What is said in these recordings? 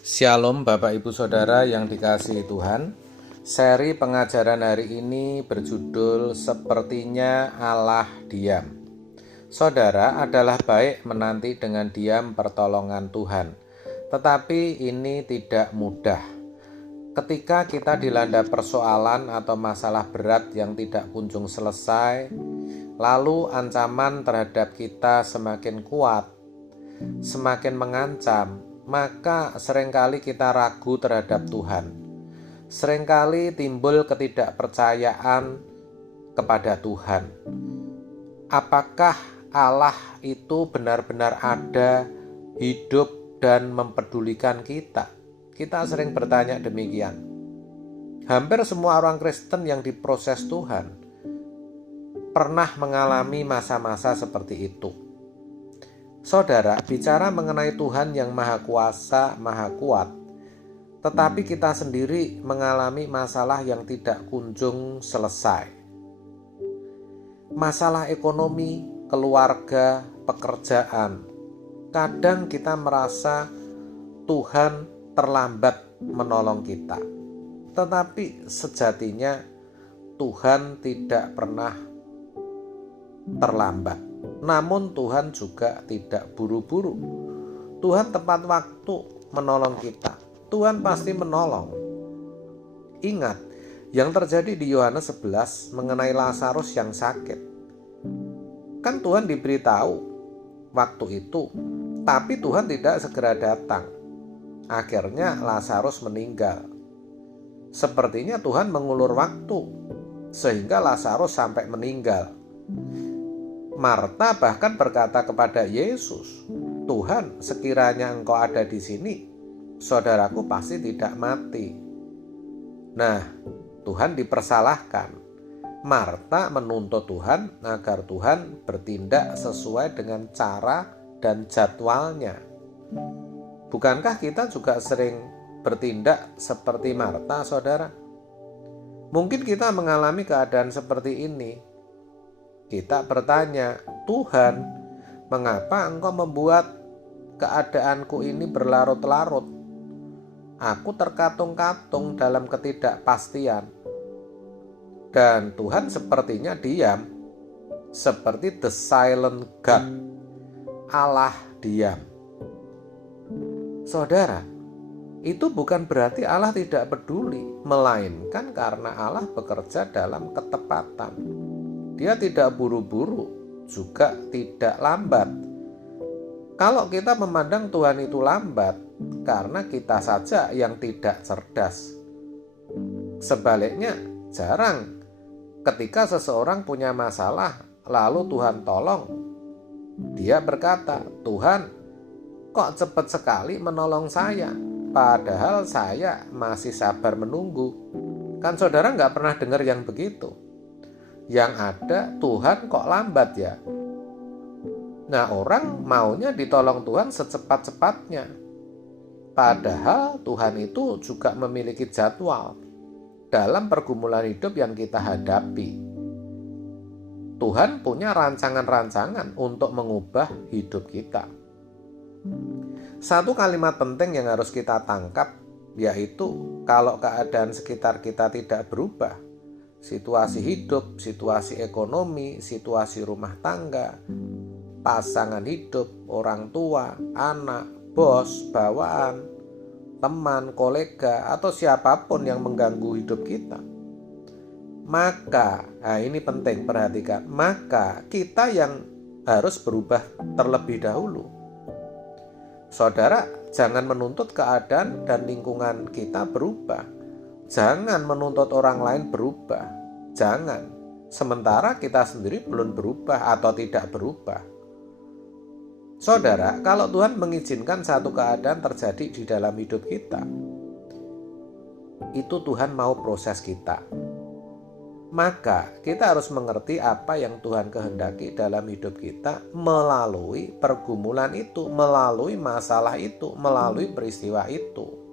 Shalom Bapak Ibu Saudara yang dikasihi Tuhan. Seri pengajaran hari ini berjudul Sepertinya Allah Diam. Saudara, adalah baik menanti dengan diam pertolongan Tuhan, tetapi ini tidak mudah. Ketika kita dilanda persoalan atau masalah berat yang tidak kunjung selesai, lalu ancaman terhadap kita semakin kuat, semakin mengancam, maka seringkali kita ragu terhadap Tuhan. Seringkali timbul ketidakpercayaan kepada Tuhan. Apakah Allah itu benar-benar ada, hidup, dan mempedulikan kita? Kita sering bertanya demikian. Hampir semua orang Kristen yang diproses Tuhan pernah mengalami masa-masa seperti itu. Saudara, bicara mengenai Tuhan yang Maha Kuasa, Maha Kuat, tetapi kita sendiri mengalami masalah yang tidak kunjung selesai. Masalah ekonomi, keluarga, pekerjaan. Kadang kita merasa Tuhan terlambat menolong kita. Tetapi sejatinya Tuhan tidak pernah terlambat. Namun Tuhan juga tidak buru-buru. Tuhan tepat waktu menolong kita. Tuhan pasti menolong. Ingat, yang terjadi di Yohanes 11 mengenai Lazarus yang sakit. Kan Tuhan diberitahu waktu itu, tapi Tuhan tidak segera datang. Akhirnya Lazarus meninggal. Sepertinya Tuhan mengulur waktu, sehingga Lazarus sampai meninggal. Marta bahkan berkata kepada Yesus, "Tuhan, sekiranya Engkau ada di sini, saudaraku pasti tidak mati." Nah, Tuhan dipersalahkan. Marta menuntut Tuhan agar Tuhan bertindak sesuai dengan cara dan jadwalnya. Bukankah kita juga sering bertindak seperti Marta, saudara? Mungkin kita mengalami keadaan seperti ini. Kita bertanya, "Tuhan, mengapa Engkau membuat keadaanku ini berlarut-larut? Aku terkatung-katung dalam ketidakpastian." Dan Tuhan sepertinya diam, seperti the silent God. Allah diam. Saudara, itu bukan berarti Allah tidak peduli, melainkan karena Allah bekerja dalam ketepatan. Dia tidak buru-buru, juga tidak lambat. Kalau kita memandang Tuhan itu lambat, karena kita saja yang tidak cerdas. Sebaliknya, jarang ketika seseorang punya masalah, lalu Tuhan tolong. Dia berkata, "Tuhan, kok cepat sekali menolong saya, padahal saya masih sabar menunggu." Kan saudara nggak pernah dengar yang begitu. Yang ada, "Tuhan kok lambat ya?" Nah, orang maunya ditolong Tuhan secepat-cepatnya. Padahal Tuhan itu juga memiliki jadwal dalam pergumulan hidup yang kita hadapi. Tuhan punya rancangan-rancangan untuk mengubah hidup kita. Satu kalimat penting yang harus kita tangkap, yaitu kalau keadaan sekitar kita tidak berubah, situasi hidup, situasi ekonomi, situasi rumah tangga, pasangan hidup, orang tua, anak, bos, bawaan, teman, kolega, atau siapapun yang mengganggu hidup kita, maka, ini penting perhatikan, maka kita yang harus berubah terlebih dahulu. Saudara, jangan menuntut keadaan dan lingkungan kita berubah. Jangan menuntut orang lain berubah. Jangan. Sementara kita sendiri belum berubah atau tidak berubah. Saudara, kalau Tuhan mengizinkan satu keadaan terjadi di dalam hidup kita, itu Tuhan mau proses kita. Maka kita harus mengerti apa yang Tuhan kehendaki dalam hidup kita melalui pergumulan itu, melalui masalah itu, melalui peristiwa itu.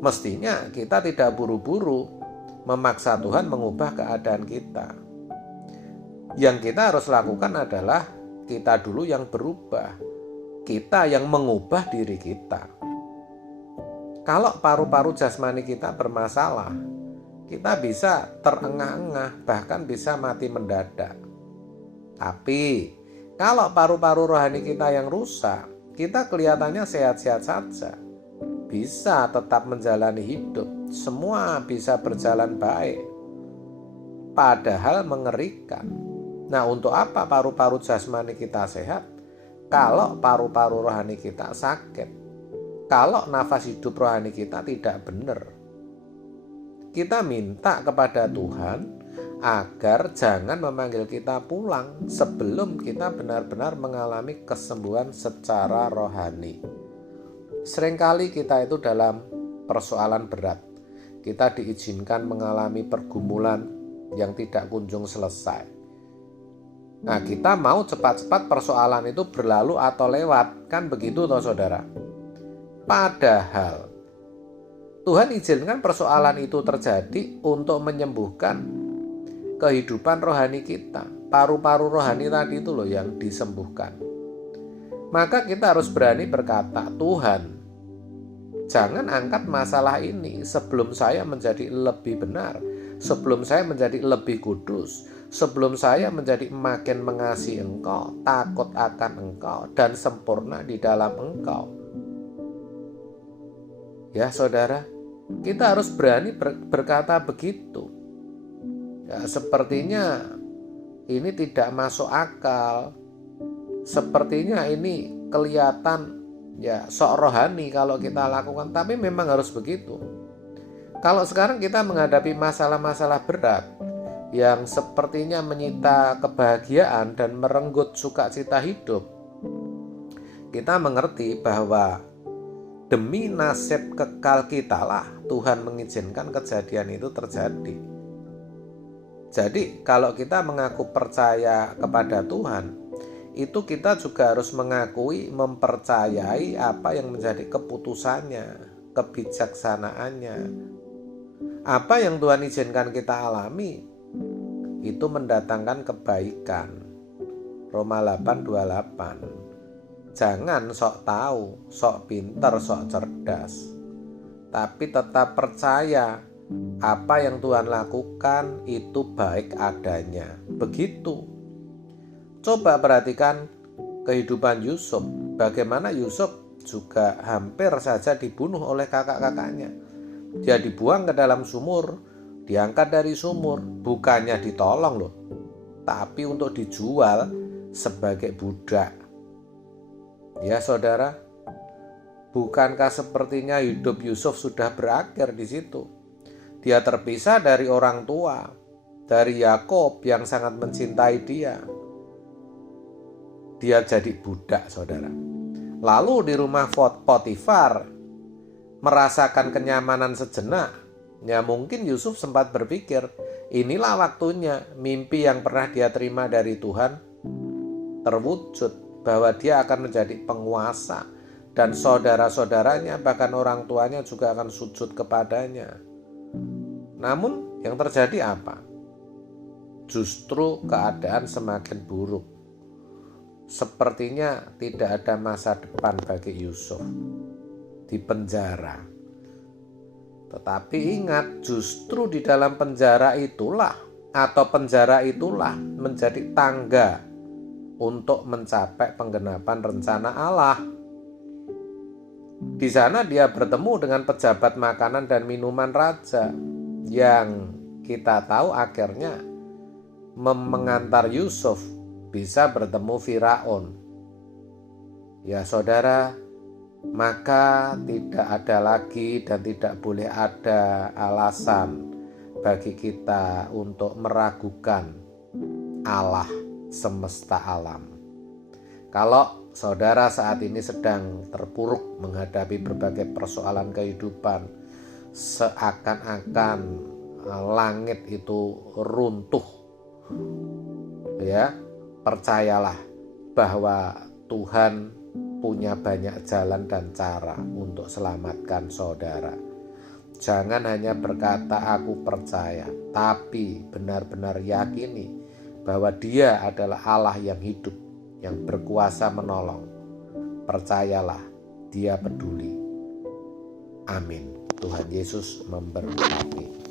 Mestinya kita tidak buru-buru memaksa Tuhan mengubah keadaan kita. Yang kita harus lakukan adalah kita dulu yang berubah. kita yang mengubah diri kita. Kalau paru-paru jasmani kita bermasalah, kita bisa terengah-engah, bahkan bisa mati mendadak. Tapi kalau paru-paru rohani kita yang rusak, kita kelihatannya sehat-sehat saja, bisa tetap menjalani hidup, semua bisa berjalan baik. Padahal mengerikan. Nah, untuk apa paru-paru jasmani kita sehat kalau paru-paru rohani kita sakit? Kalau nafas hidup rohani kita tidak benar. Kita minta kepada Tuhan agar jangan memanggil kita pulang sebelum kita benar-benar mengalami kesembuhan secara rohani. Seringkali kita itu dalam persoalan berat. Kita diizinkan mengalami pergumulan yang tidak kunjung selesai. Nah, kita mau cepat-cepat persoalan itu berlalu atau lewat, kan begitu toh saudara? Padahal Tuhan izinkan persoalan itu terjadi untuk menyembuhkan kehidupan rohani kita. Paru-paru rohani tadi itu loh yang disembuhkan. Maka kita harus berani berkata, Tuhan, jangan angkat masalah ini sebelum saya menjadi lebih benar, sebelum saya menjadi lebih kudus, sebelum saya menjadi makin mengasihi Engkau, takut akan Engkau, dan sempurna di dalam Engkau. Ya saudara, kita harus berani berkata begitu. Ya, sepertinya ini tidak masuk akal. Sepertinya ini kelihatan ya sok rohani kalau kita lakukan, tapi memang harus begitu. Kalau sekarang kita menghadapi masalah-masalah berat yang sepertinya menyita kebahagiaan dan merenggut sukacita hidup, kita mengerti bahwa demi nasib kekal kita lah Tuhan mengizinkan kejadian itu terjadi. Jadi kalau kita mengaku percaya kepada Tuhan, itu kita juga harus mengakui, mempercayai apa yang menjadi keputusannya, kebijaksanaannya. Apa yang Tuhan izinkan kita alami, itu mendatangkan kebaikan. Roma 8:28. Jangan sok tahu, sok pinter, sok cerdas, tapi tetap percaya apa yang Tuhan lakukan itu baik adanya. Begitu. Coba perhatikan kehidupan Yusuf. Bagaimana Yusuf juga hampir saja dibunuh oleh kakak-kakaknya. Dia dibuang ke dalam sumur, diangkat dari sumur, bukannya ditolong loh, tapi untuk dijual sebagai budak. Ya saudara, bukankah sepertinya hidup Yusuf sudah berakhir di situ? Dia terpisah dari orang tua, dari Yakob yang sangat mencintai dia. Dia jadi budak, saudara. Lalu di rumah Potifar, merasakan kenyamanan sejenak. Ya mungkin Yusuf sempat berpikir, inilah waktunya mimpi yang pernah dia terima dari Tuhan terwujud, bahwa dia akan menjadi penguasa dan saudara-saudaranya bahkan orang tuanya juga akan sujud kepadanya. Namun yang terjadi apa? Justru keadaan semakin buruk. Sepertinya tidak ada masa depan bagi Yusuf, di penjara. Tetapi ingat, justru di dalam penjara itulah menjadi tangga untuk mencapai penggenapan rencana Allah. Di sana dia bertemu dengan pejabat makanan dan minuman raja yang kita tahu akhirnya mengantar Yusuf bisa bertemu Firaun. Ya saudara, maka tidak ada lagi dan tidak boleh ada alasan bagi kita untuk meragukan Allah semesta alam. Kalau saudara saat ini sedang terpuruk menghadapi berbagai persoalan kehidupan, seakan-akan langit itu runtuh, ya, percayalah bahwa Tuhan punya banyak jalan dan cara untuk selamatkan saudara. Jangan hanya berkata aku percaya, tapi benar-benar yakini bahwa Dia adalah Allah yang hidup, yang berkuasa menolong. Percayalah, Dia peduli. Amin. Tuhan Yesus memberkati.